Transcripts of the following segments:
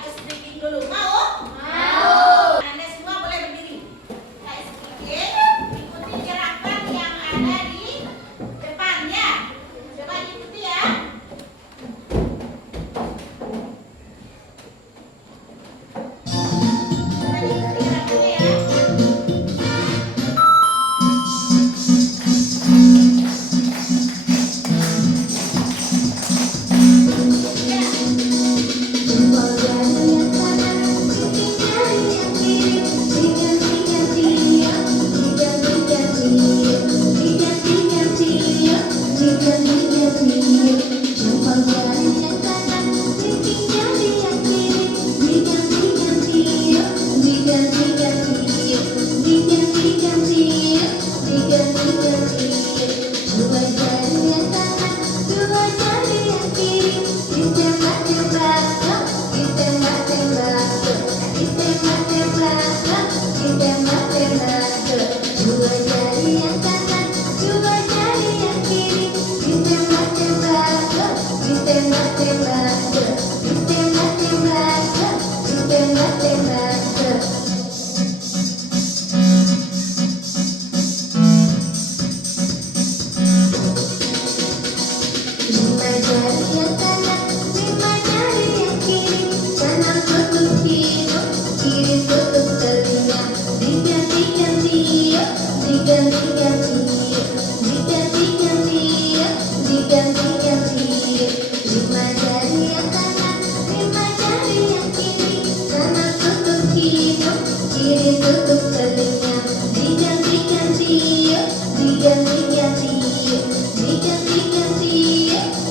pakai stripping dulu. Mau? Mau. Anda semua boleh berdiri. Kayak stripping. Ikuti gerakan yang ada di depannya. Coba diikuti ya. Coba diikuti gerakannya ya.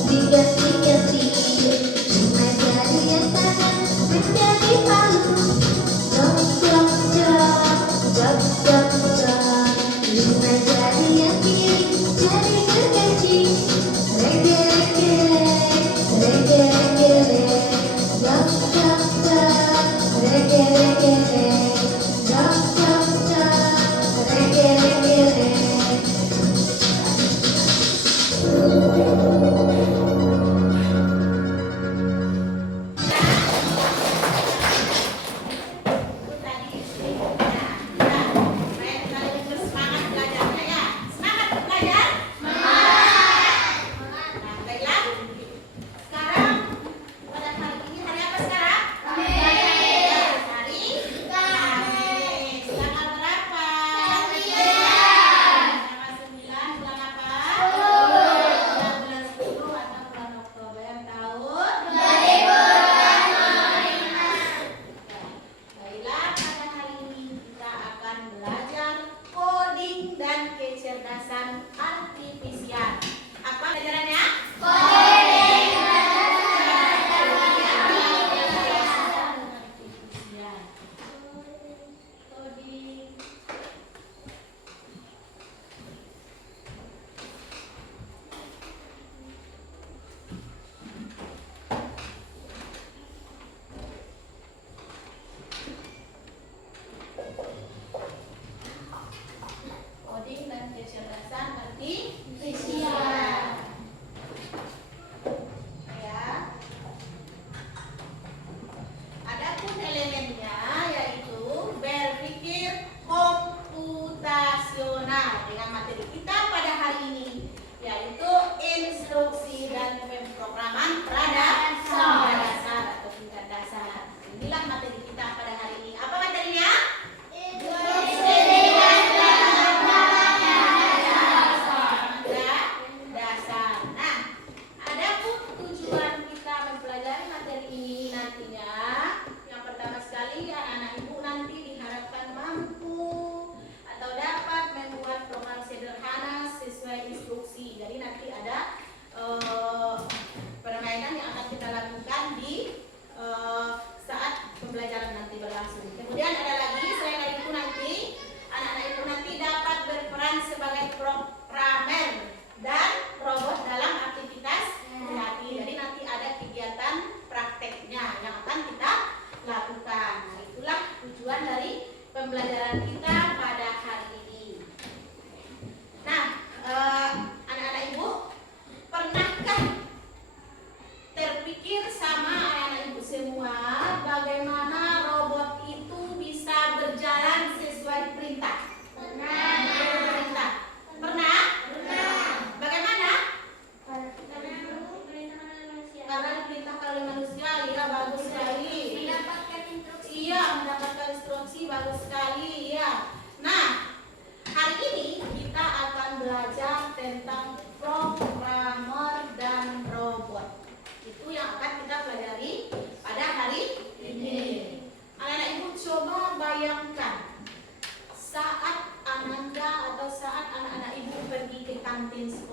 Diganti-ganti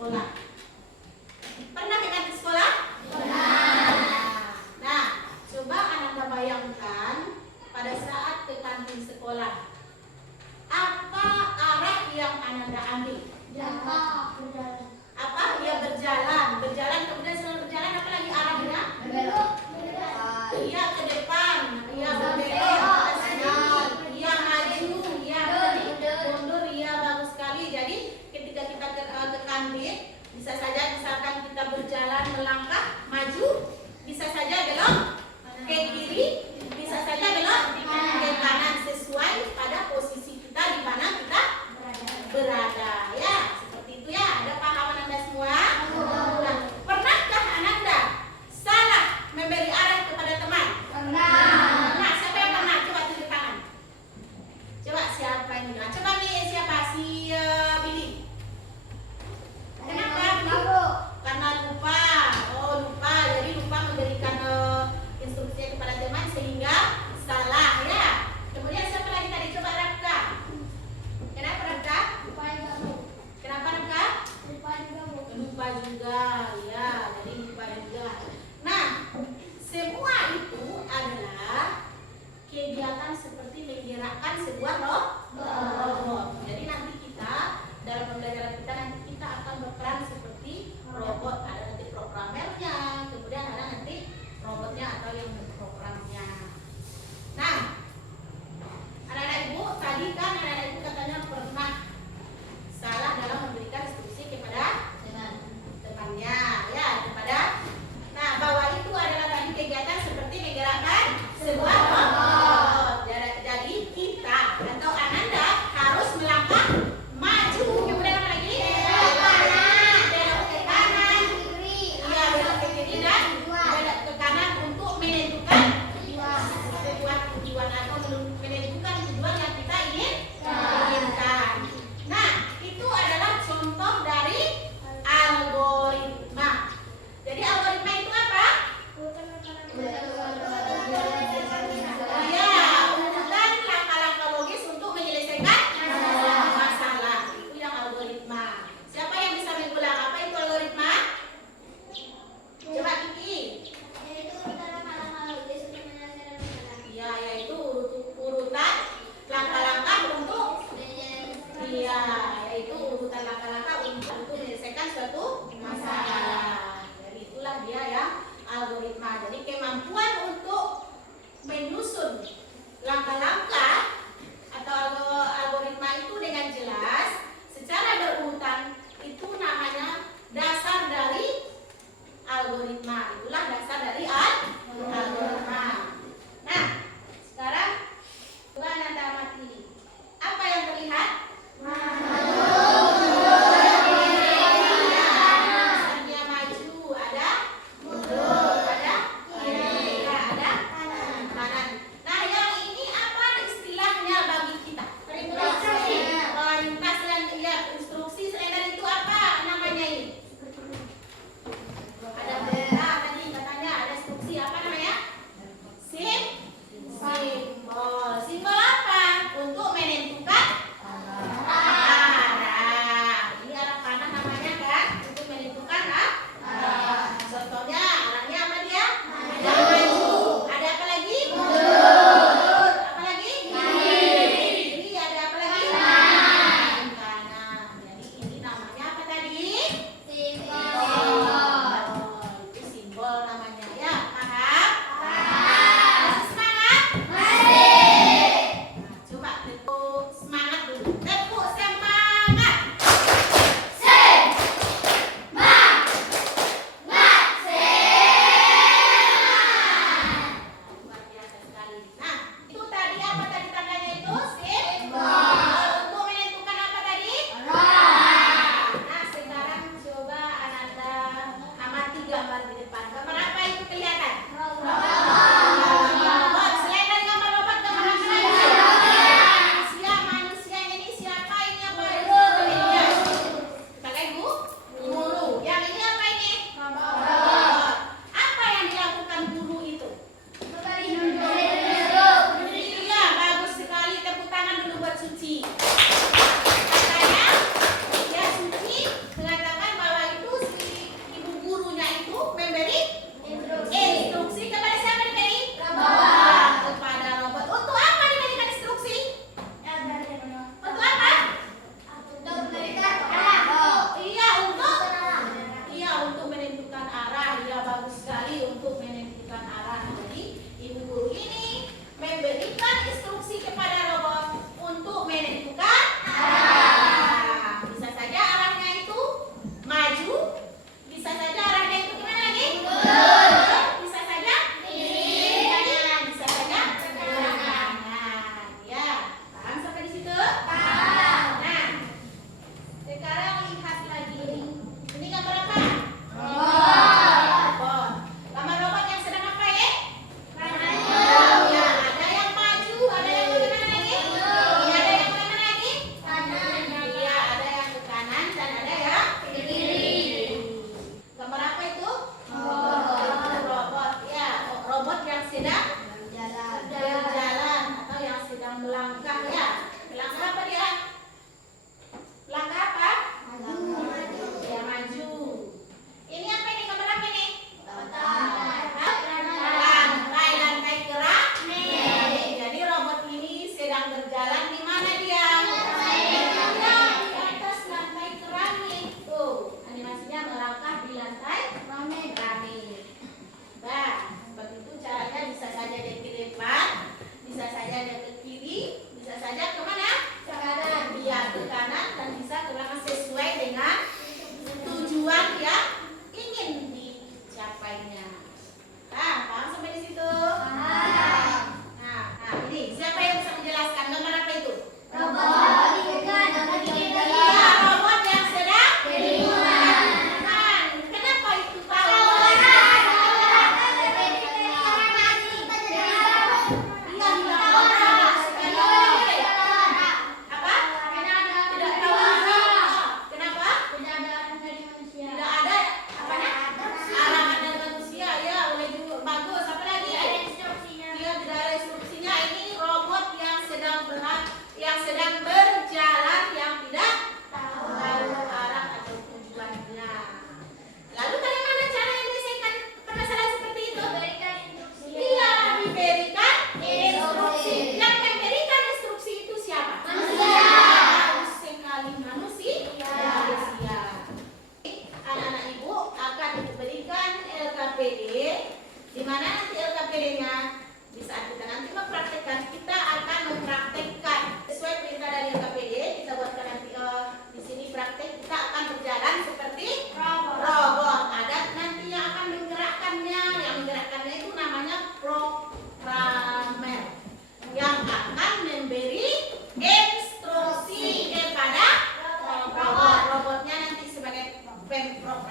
sekolah. Pernah ke kantin sekolah? Pernah. Nah, coba Ananda bayangkan pada saat ke kantin sekolah, apa arah yang Ananda ambil? Apa? Ya berjalan, kemudian setelah berjalan apa lagi arahnya? Iya ke depan, iya berbelok, iya maju, iya mundur, iya bagus sekali. Jadi ketika kita ke kantin, bisa saja misalkan kita berjalan melangkah maju, bisa saja belok ke kiri, bisa saja belok ke kanan sesuai pada posisi kita di mana kita berada. Ya, seperti itu ya. Ada paham Ananda semua? Nah, pernahkah Ananda salah memberi arah kepada teman? Nah, siapa yang pernah? Coba tunjuk tangan. Coba siapa yang bilang? Coba nih siapa? Si Billy. Kenapa? Karena lupa. Oh, lupa. Jadi lupa memberikan instruksinya kepada teman sehingga salah ya. Kemudian siapa lagi tadi? Coba Rafka. Kenapa Rafka? Kenapa Rafka? Lupa juga. Ya, jadi lupa juga. Nah, semua itu adalah kegiatan seperti menggerakkan sebuah robot. Jadi nanti kita dalam pembelajaran kita nanti kita akan berperan seperti robot. Ada nanti programmernya, kemudian ada nanti robotnya atau yang memprogramnya. Nah, anak-anak ibu tadi kan anak-anak ibu katanya pernah salah dalam memberikan instruksi kepada temannya, ya kepada. Nah, bahwa itu adalah tadi kegiatan seperti menggerakkan sebuah robot. Jadi kita atau anak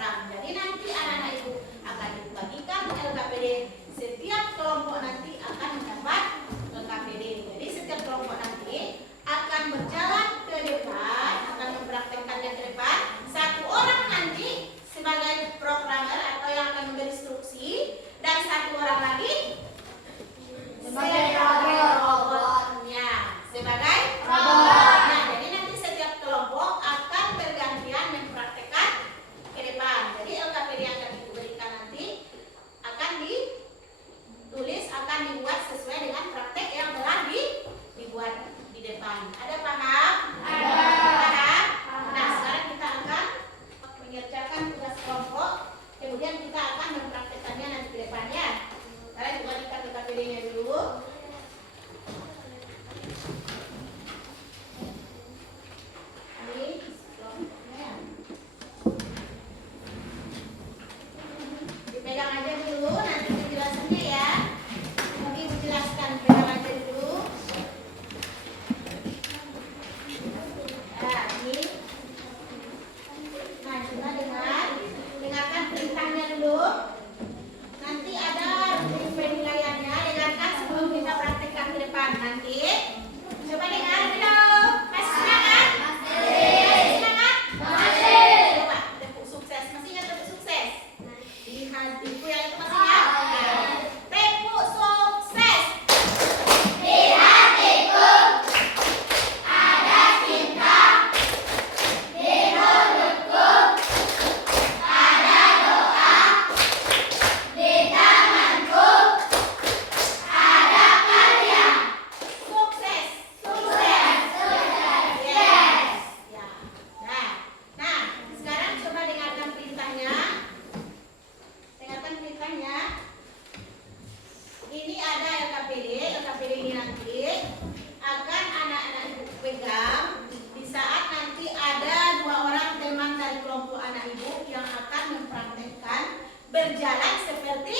program. Jadi nanti anak-anak ibu akan dibagikan LKPD. Setiap kelompok nanti akan mendapat LKPD. Jadi setiap kelompok nanti akan berjalan ke depan, akan mempraktekkannya ke depan. Satu orang nanti sebagai programmer atau yang akan memberi instruksi, dan satu orang lagi sebagai robotnya, sebagai robot. Nah, jadi nanti setiap kelompok akan bergantian mempraktekkan ke depan. Jadi LKPD yang akan diberikan nanti akan ditulis, akan dibuat sesuai dengan praktek yang telah dibuat di depan. Ada paham? Ada. Paham? Nah, sekarang kita akan mengerjakan tugas kelompok, kemudian kita akan mempraktekkannya nanti ke depannya. Sekarang coba kita LKPD-nya dulu. Ini kelompoknya. Dipegang aja dulu, nanti penjelasannya ya. Nanti menjelaskan, pegang aja dulu. Nah, ini. Nah, coba dengarkan perintahnya dulu. Nanti ada penilaiannya, dengarkan sebelum kita praktekkan ke depan nanti. Coba dengar dulu. Masih semangat? Masih semangat? Masih. Coba tepuk sukses. Masih ingat tepuk sukses? Lihat buku yang itu masih ingat? Tepuk sukses. Di hatiku ada cinta, di mulutku ada doa, di tanganku ada karya. Sukses, sukses, sukses, yes. Ya. Nah, sekarang coba dengarkan perintahnya. Dengarkan perintahnya. Ini ada LKPD. LKPD ini nanti akan anak-anak ibu pegang di saat nanti ada 2 orang teman dari kelompok anak ibu yang akan mempraktekkan berjalan seperti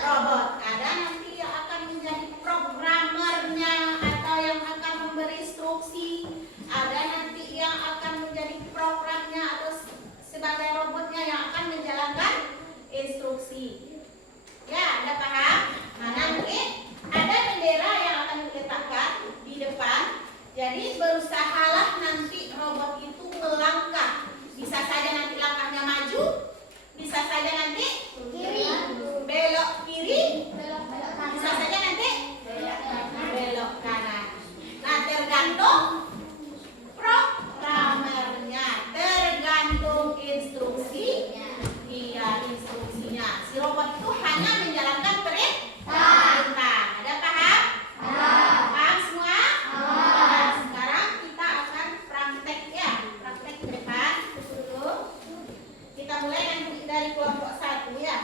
robot. Ada nanti yang akan menjadi programmernya atau yang akan memberi instruksi. Ada nanti yang akan menjadi programnya atau sebagai robotnya yang akan menjalankan instruksi. Ya, Anda paham? Nah, nanti ada bendera yang akan diletakkan di depan. Jadi berusahalah nanti robot itu melangkah. Bisa saja nanti langkahnya maju, bisa saja nanti belok kiri, bisa saja nanti belok kanan. Nah, tergantung programmernya, tergantung instruksinya. Si robot itu hanya menjalankan perintah. Ada paham? Paham semua? Nah, sekarang kita akan praktek ya, praktek ke depan. Dulu. Kita mulai nanti dari kelompok 1 ya.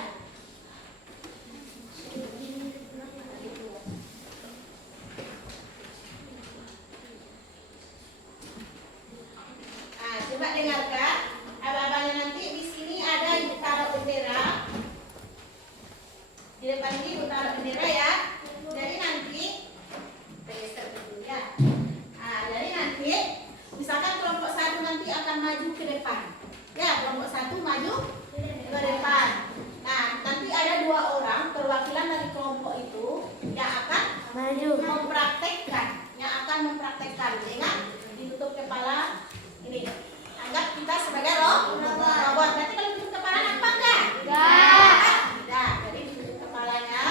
Nah, coba dengarkan. Abang-abangnya nanti di sini ada ibu taruh bendera. Di depan ini ibu taruh bendera ya. Jadi nanti geser dulu ya. Nah, jadi nanti misalkan kelompok 1 nanti akan maju ke depan. Ya, kelompok 1 maju ke depan. Nah, nanti ada 2 orang perwakilan dari kelompok itu yang akan mempraktekkan. Ingat, ditutup kepala ini. Anggap kita sebagai robot. Berarti kalau ditutup kepala nampak enggak? Tidak. Jadi ditutup kepalanya.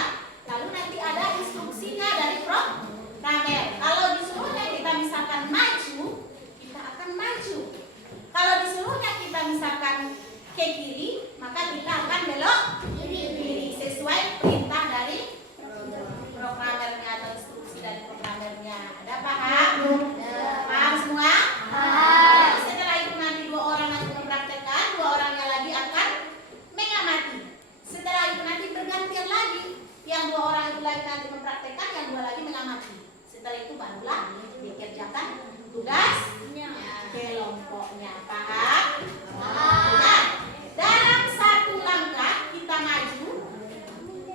Lalu nanti ada instruksinya dari programmer. Kalau disuruhnya kita misalkan maju, kita akan maju. Kalau disuruhnya kita misalkan ke kiri, maka kita akan belok kiri sesuai perintah dari programmernya atau instruksi dari programmernya. Ada paham? Paham semua? Jadi setelah itu nanti 2 orang nanti mempraktekkan, 2 orangnya lagi akan mengamati. Setelah itu nanti bergantian lagi, yang 2 orang itu lagi nanti mempraktekkan, yang 2 lagi mengamati. Setelah itu barulah dikerjakan tugas kelompoknya. Paham? Nah, dalam 1 langkah kita maju.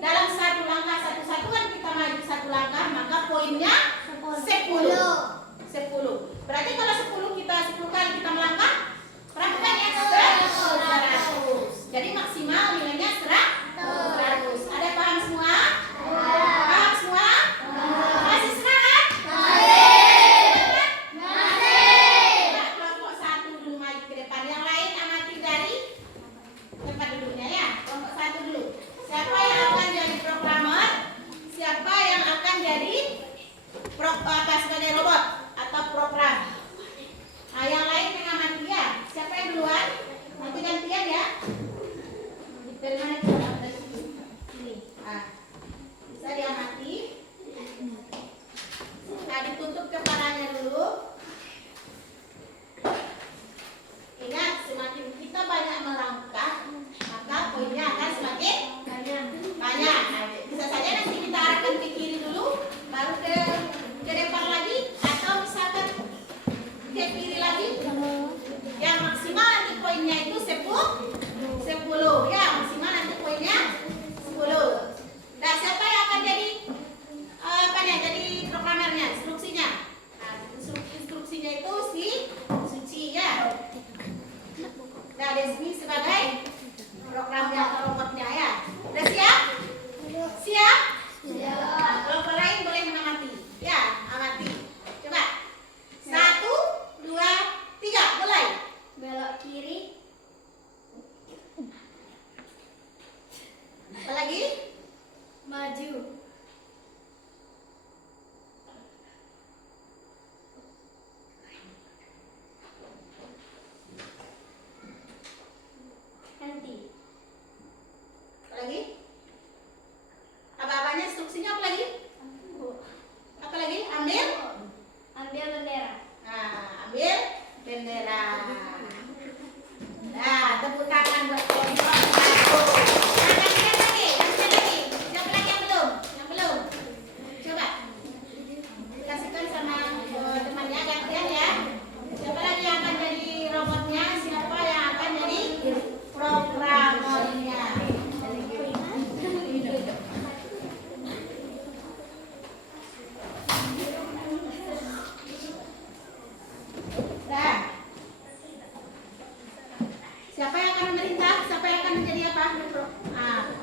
Dalam 1 langkah satu-satuan kita maju 1 langkah, maka poinnya 10.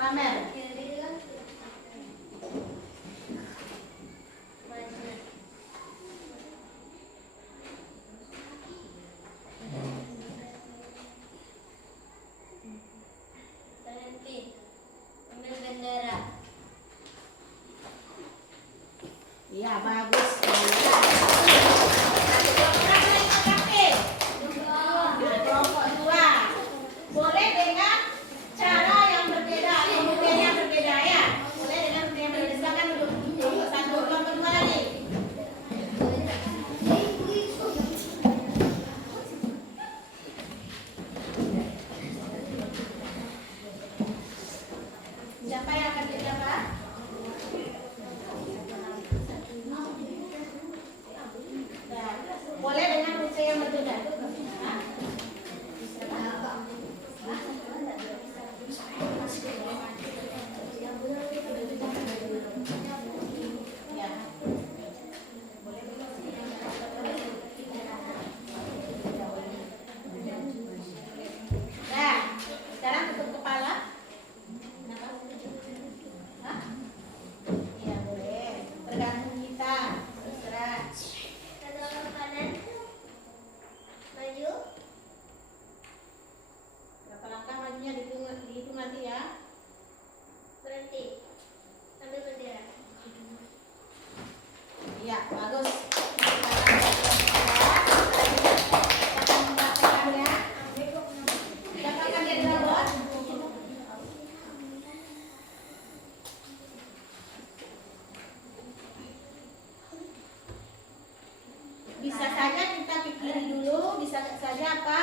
Pamer. Berhenti. Ambil bendera. Iya, bagus. Satu kelompok lagi kakek. Kelompok dua. Boleh dengan cara yang berbeda, atau rute yang berbeda ya. Boleh dengan rute yang berbeda. Silakan dulu. Kelompok satu, kelompok dua lagi. Siapa yang akan dijawab? Ya, boleh dengan rute yang berbeda. Hah? Ya. Nah, sekarang tutup kepala. Hah? Iya, boleh. Tergantung kita. Terserah. Ke kanan. Maju. Berapa langkah majunya dihitung nanti ya. Berhenti. Ambil bendera. Iya, bagus. Kita mendapatkannya. Dapatkan dia di bawah. Bisa saja kita ke kiri dulu, bisa saja apa?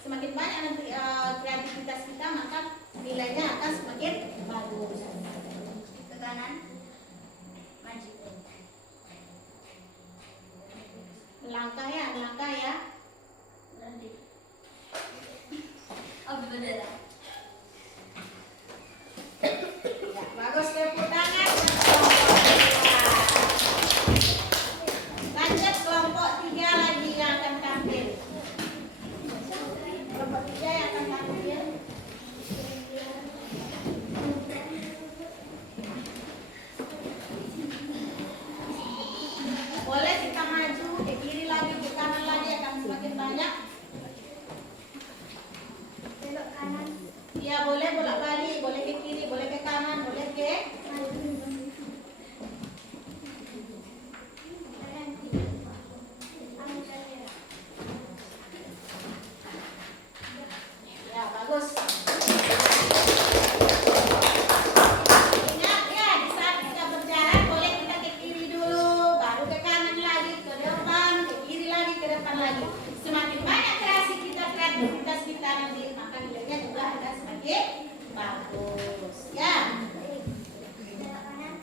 Semakin banyak nanti kreativitas kita, maka nilainya akan semakin bagus. Ke kanan. Maju. Melangkah ya. Berhenti. Ambil bendera. Ya, bagus, tepuk tangan. Lanjut kelompok 3 lagi yang akan tampil. Kelompok 3 yang akan tampil. Boleh kita maju ke kiri lagi, ke kanan lagi, akan semakin banyak. Belok kanan. Ya, boleh bolak-balik, boleh ke kiri, boleh ke kanan, boleh ke Berhenti. Ambil bendera. ya, bagus. Ingat ya, di saat kita berjalan boleh kita ke kiri dulu, baru ke kanan lagi, ke depan, ke kiri lagi, ke depan lagi. Semakin banyak kreativitas kita nanti, maka nilainya juga akan semakin bagus. Ya, Belok kanan.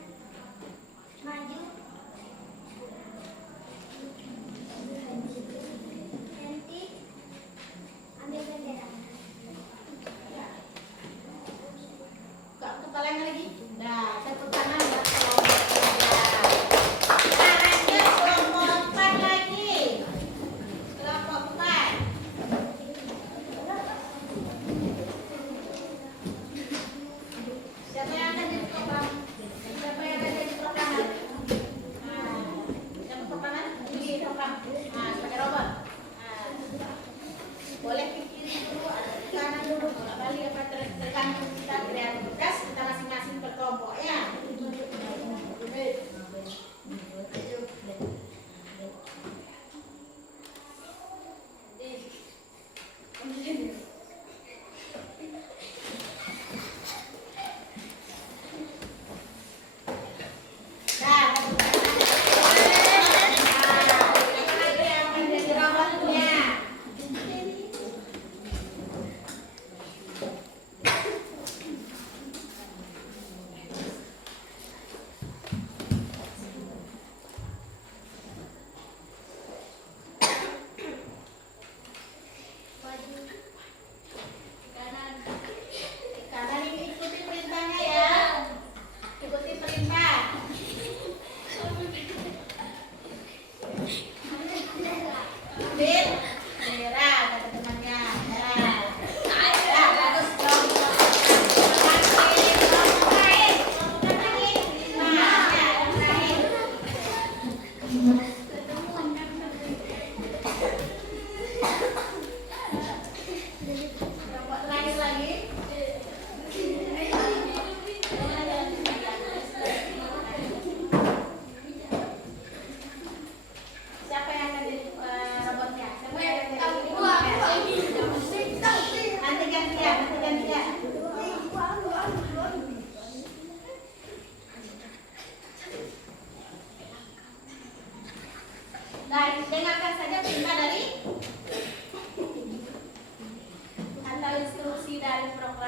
Maju. Berhenti. Ambil bendera.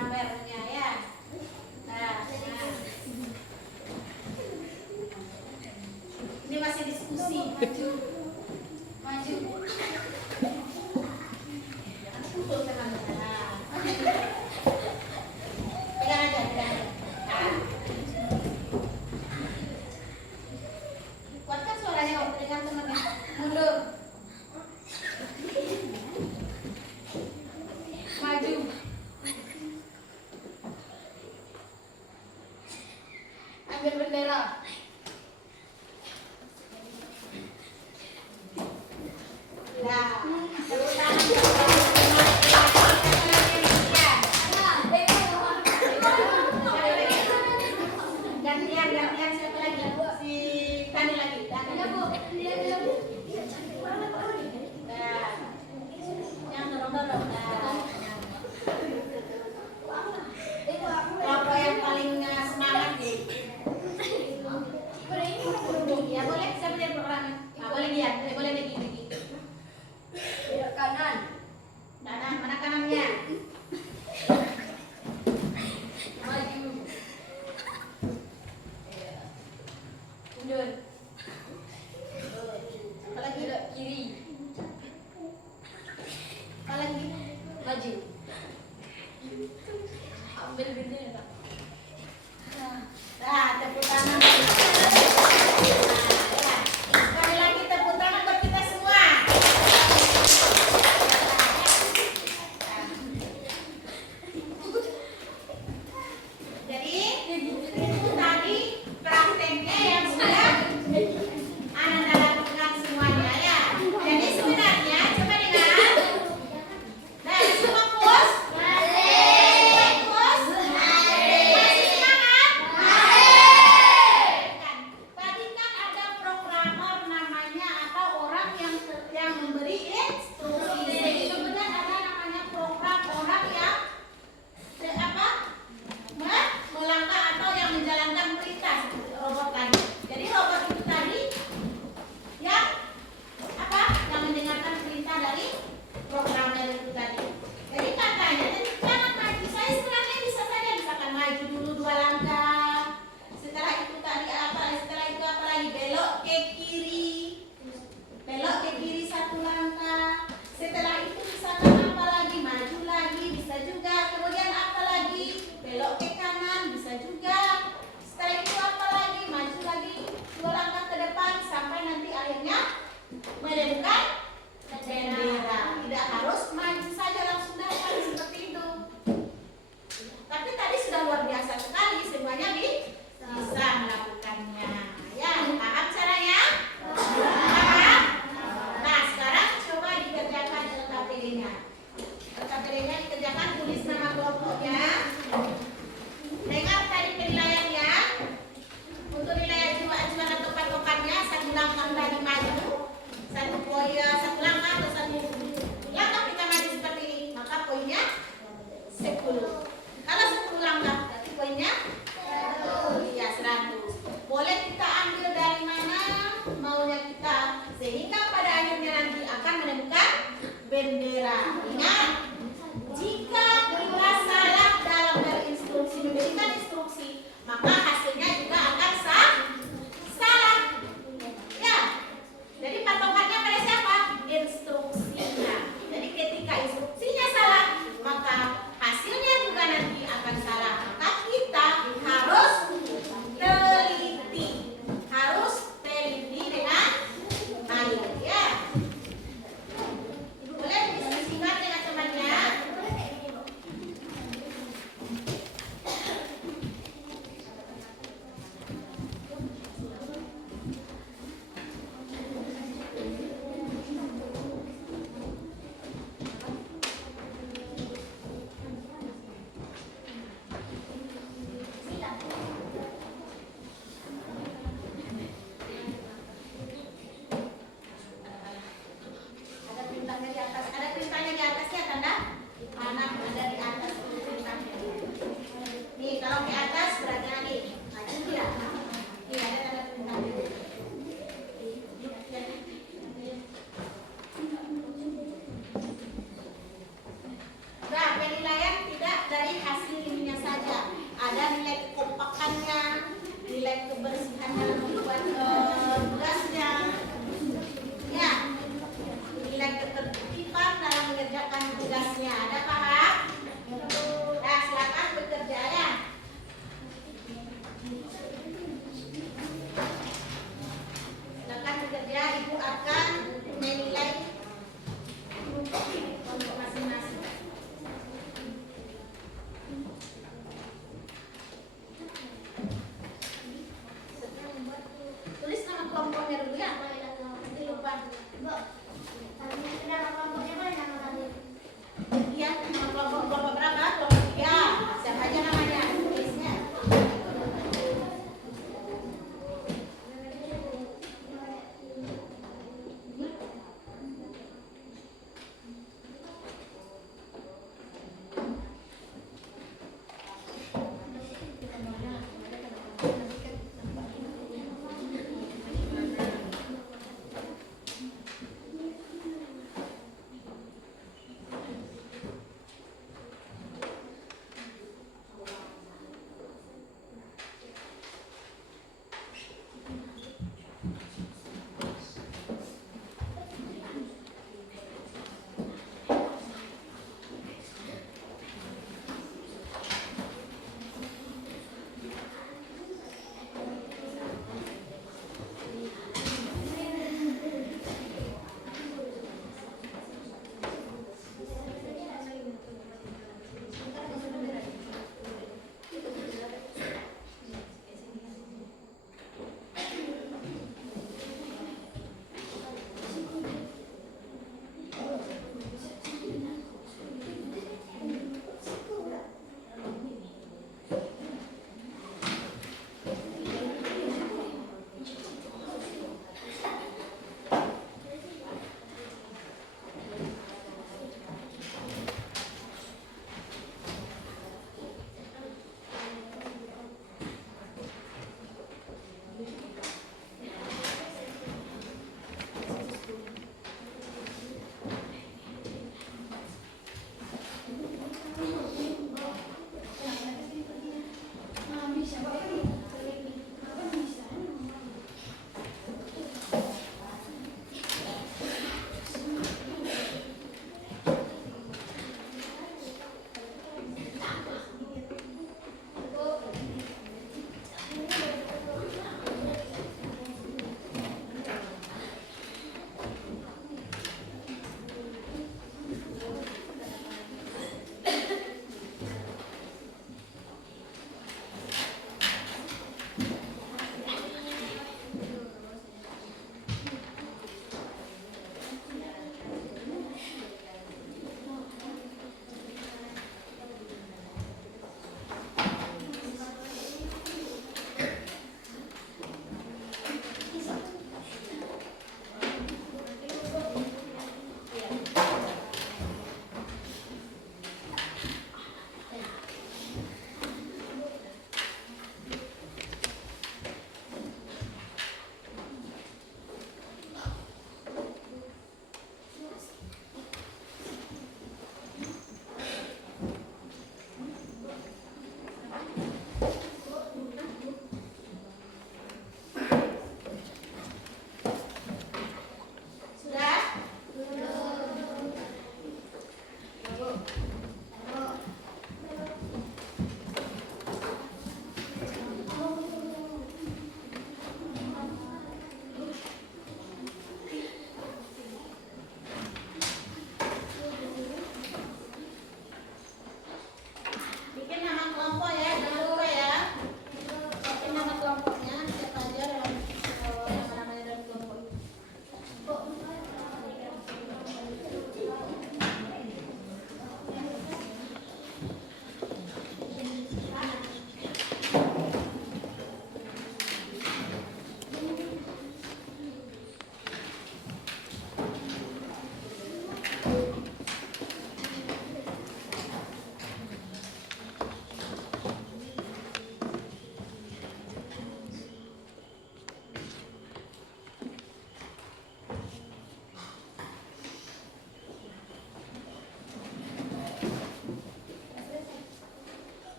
gambarnya ya. Nah. Ini masih diskusi. Maju. Jangan pukul teman-teman. Nah. Pegang aja, pegang aja. Nah. Kuatkan suaranya kalau terdengar teman-teman. Mundur. Maju. Ambil bendera. Nah, tepuk tangan untuk gantian siapa lagi? Si Tani lagi. Nah, yang dorong-dorong. Kelompok yang paling semangat deh. Ya boleh, saya melihat programnya. Nah, boleh lihat, boleh begini. Kanan. Kanan, mana kanannya? Maju. Mundur. Apa lagi? Kiri. Apa lagi? Maju. Ambil bendera. Nah, tepuk tangan. Sekali lagi tepuk tangan buat kita semua. Jadi itu tadi prakteknya yang sudah Anda lakukan semuanya ya. Jadi sebenarnya coba dengar. Nah, semua puas? Puas? Masih semangat? Tadi kan ada programmer namanya atau orang yang memberi instruksi. Kemudian ada namanya program orang yang melangkah atau yang menjalankan perintah seperti robot tadi. Jadi robot itu tadi yang mendengarkan perintah dari programmer itu tadi. Jadi katanya jangan maju. Saya setelahnya bisa saja misalkan maju dulu 2 langkah. Setelah itu tadi setelah itu apa lagi? Belok ke kiri. Belok ke kiri 1 langkah. Setelah itu misalkan apa lagi? Maju lagi bisa juga. Kemudian apa lagi? Belok ke kanan bisa juga. Setelah itu apa lagi? Maju lagi 2 langkah ke depan sampai nanti akhirnya menemukan bendera. Tidak harus maju saja langsung dapat seperti itu. Tapi tadi sudah luar biasa sekali, semuanya bisa melakukannya. Ya, paham caranya? Paham? Nah, sekarang coba dikerjakan LKPD-nya. LKPD-nya dikerjakan, tulis nama kelompoknya. Dengar tadi penilaiannya. Untuk nilai ajuan atau patokannya 1 langkah tadi maju, 1 poin, 1 langkah atau 1 langkah kita maju seperti ini, maka poinnya 10. Kalau 10 langkah berarti poinnya 100. Boleh kita ambil dari mana maunya kita, sehingga pada akhirnya nanti akan menemukan bendera. Ingat, jika kita salah dalam berinstruksi, memberikan instruksi, maka hasilnya juga akan salah. Ya. Jadi patokannya pada siapa? Instruksinya. Jadi ketika instruksinya salah, maka hasilnya juga nanti akan salah. Maka kita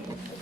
kiri.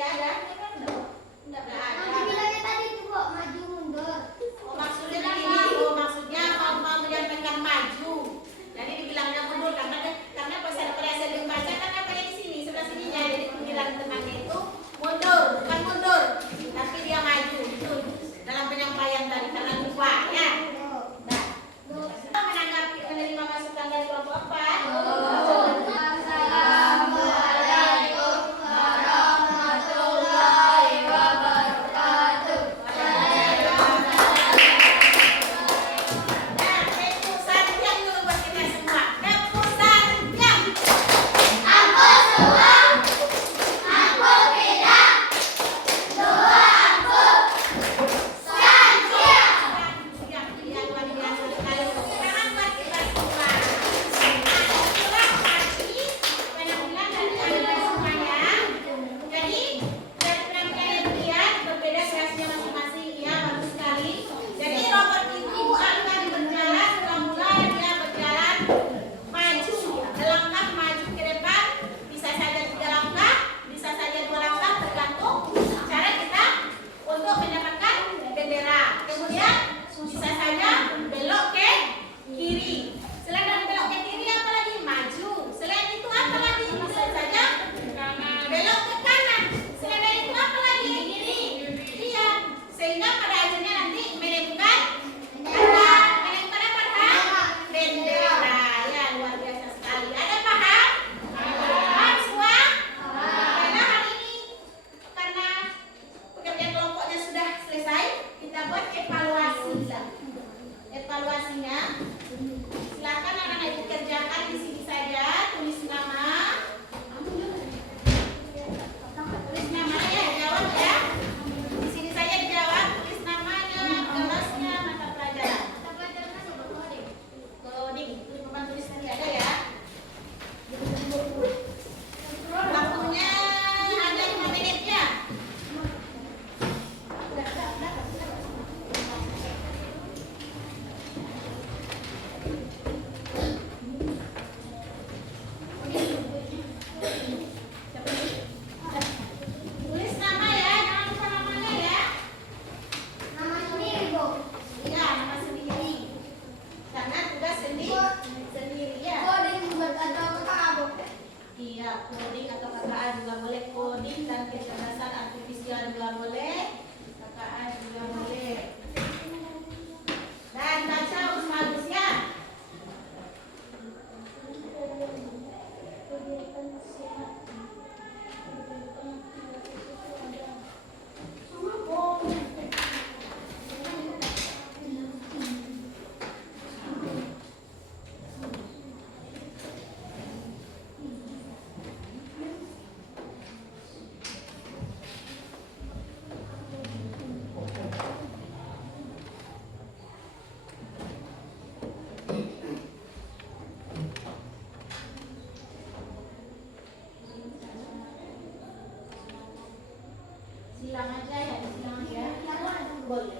sini ada? Enggak Yang ada. dibilangnya tadi itu kok maju mundur. Oh, maksudnya begini, oh, maksudnya mau menyampaikan maju. Jadi dibilangnya mundur karena bahasa Korea saya baca kan apa yang di sini sebelah sininya. Jadi panggilan temannya itu mundur, bukan mundur, tapi dia maju itu dalam penyampaian tadi karena lupa ya. Nah, menanggapi menerima masukan dari kelompok 4. Assalamualaikum warahmatullahi wabarakatuh. Nah, tepuk tangan dulu buat kita semua. Tepuk tangan. Aku semua, aku tidak, doa aku, Sanjia. Siap, dia luar biasa sekali. Sekarang buat kita semua. Nah, itulah arti penampilan dari Anda semuanya. Jadi, dari penampilan kalian berbeda kelasnya masing-masing. Ya, bagus sekali. Jadi, robot itu akan berjalan, mula-mula dia berjalan maju, melangkah maju ke depan. Bisa saja 3 langkah, bisa saja 2 langkah, tergantung cara kita untuk mendapatkan bendera. Kemudian bisa saja belok ke kiri. Selain dari belok ke kiri apa lagi? Maju. Selain itu apa lagi? Bisa saja belok ke kanan. Selain dari itu apa lagi? Kiri. Iya. Sehingga pada akhirnya nanti menemukan menemukan apa? Bendera. Ya, luar biasa sekali. Ada paham? Paham semua? Karena hari ini karena pekerjaan kelompoknya sudah selesai, kita buat evaluasi. Evaluasinya, silakan anak-anak itu kerjakan di sini saja, tulis nama. Tulis namanya ya, jawab ya. Di sini saja dijawab, tulis namanya, kelasnya, mata pelajaran. Coding, tulis papan tulis nanti ada ya. Waktunya ada 5 menit ya. Tulis nama ya, jangan lupa namanya ya. Nama sendiri, Bu. Iya, nama sendiri. Karena tugas sendiri ya. Coding berkata apa? Iya, coding atau KKA juga boleh. Coding dan kecerdasan artifisial juga boleh. KKA juga boleh. Dan baca harus bagus ya. Silang aja ya, silang ya. Boleh.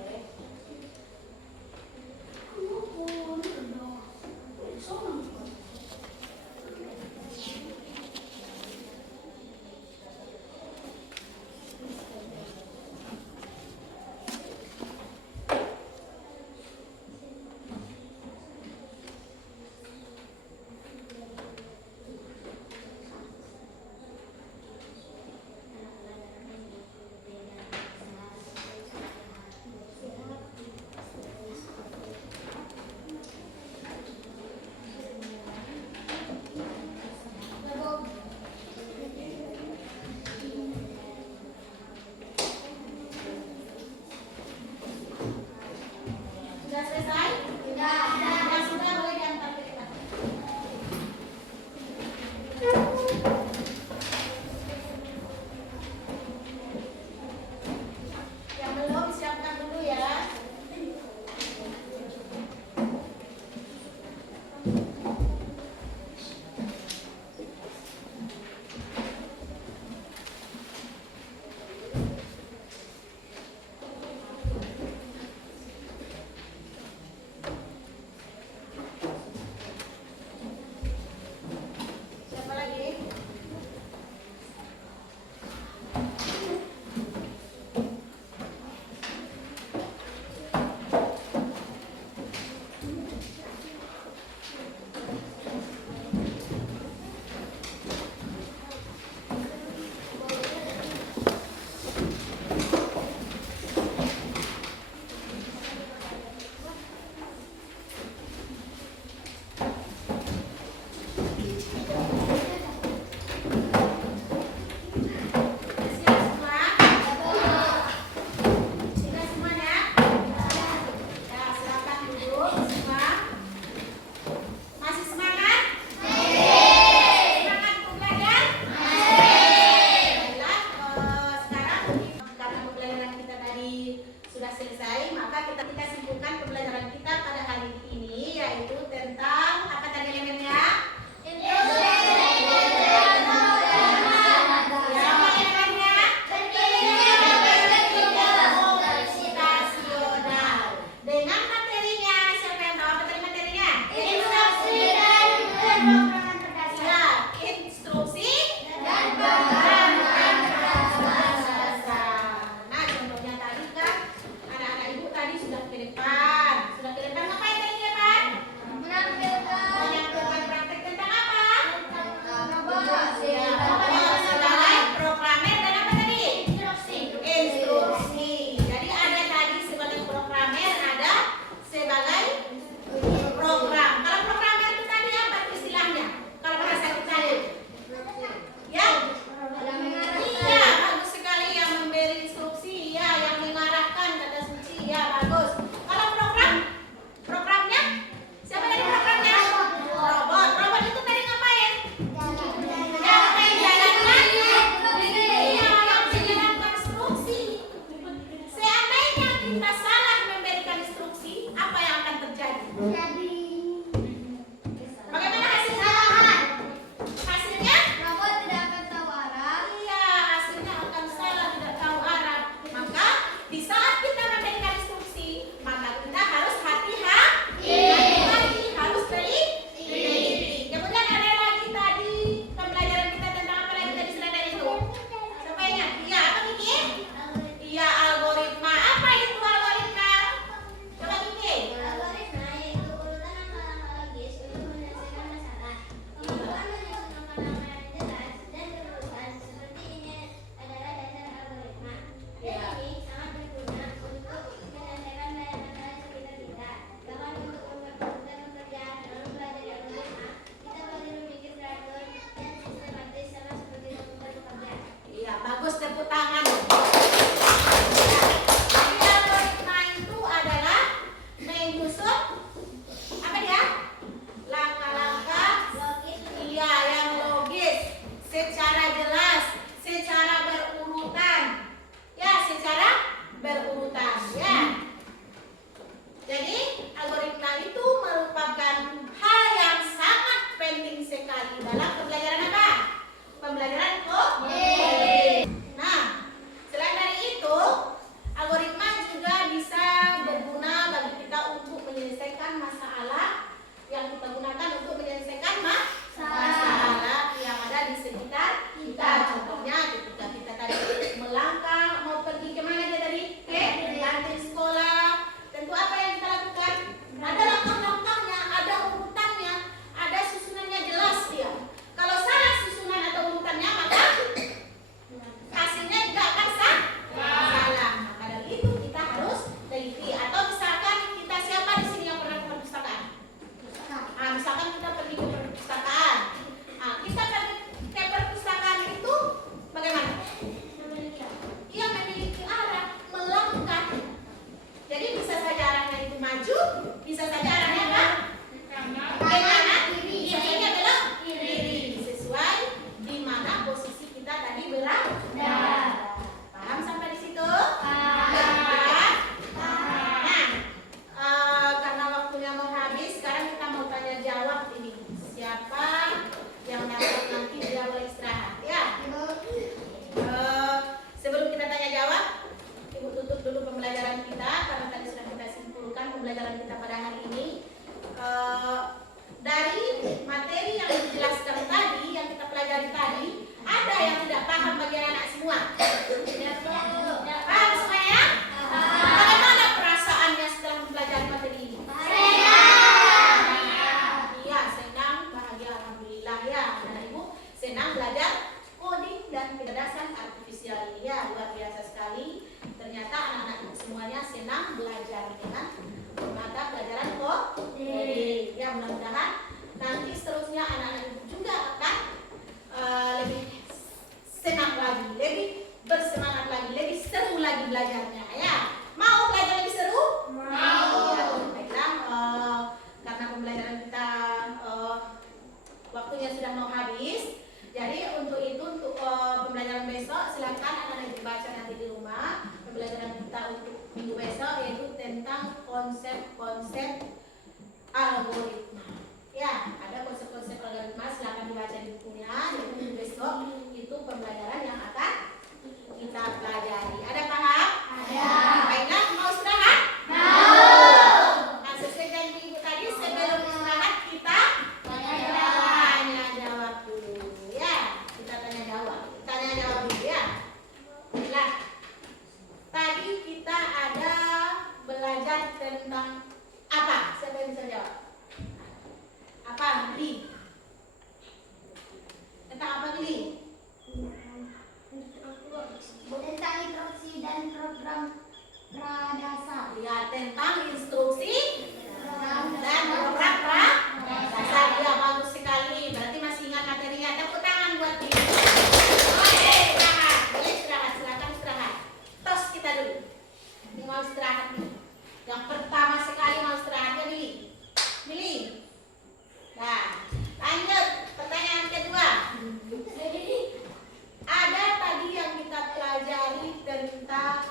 tentang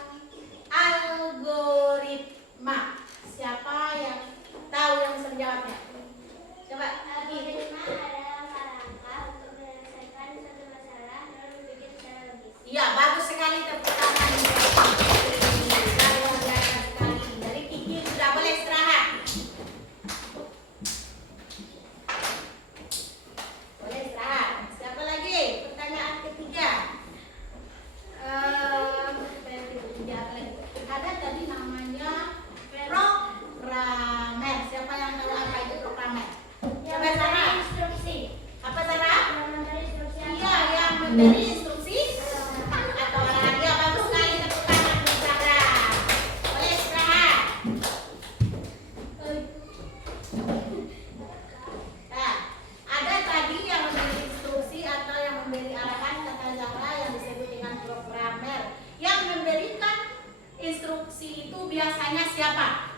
algoritma. Siapa yang tahu yang bisa menjawabnya? Coba. Algoritma adalah langkah untuk menyelesaikan suatu masalah lalu berpikir secara logis. Iya, bagus sekali tepuk tangan. Luar biasa sekali. Jadi Kiki sudah boleh istirahat. Boleh istirahat. Siapa lagi? Pertanyaan ketiga. Ada tadi namanya programmer. Siapa yang tahu apa itu programmer? Coba Sarah. Instruksi. Apa Sarah? Yang memberi instruksi. Iya, yang memberi instruksi atau olahraga. Bagus sekali, tepuk tangan untuk Sarah. Boleh istirahat. Nah, ada tadi yang memberi instruksi atau yang memberi arahan, kata Zahra, yang disebut dengan programmer. Yang memberikan instruksi itu biasanya siapa?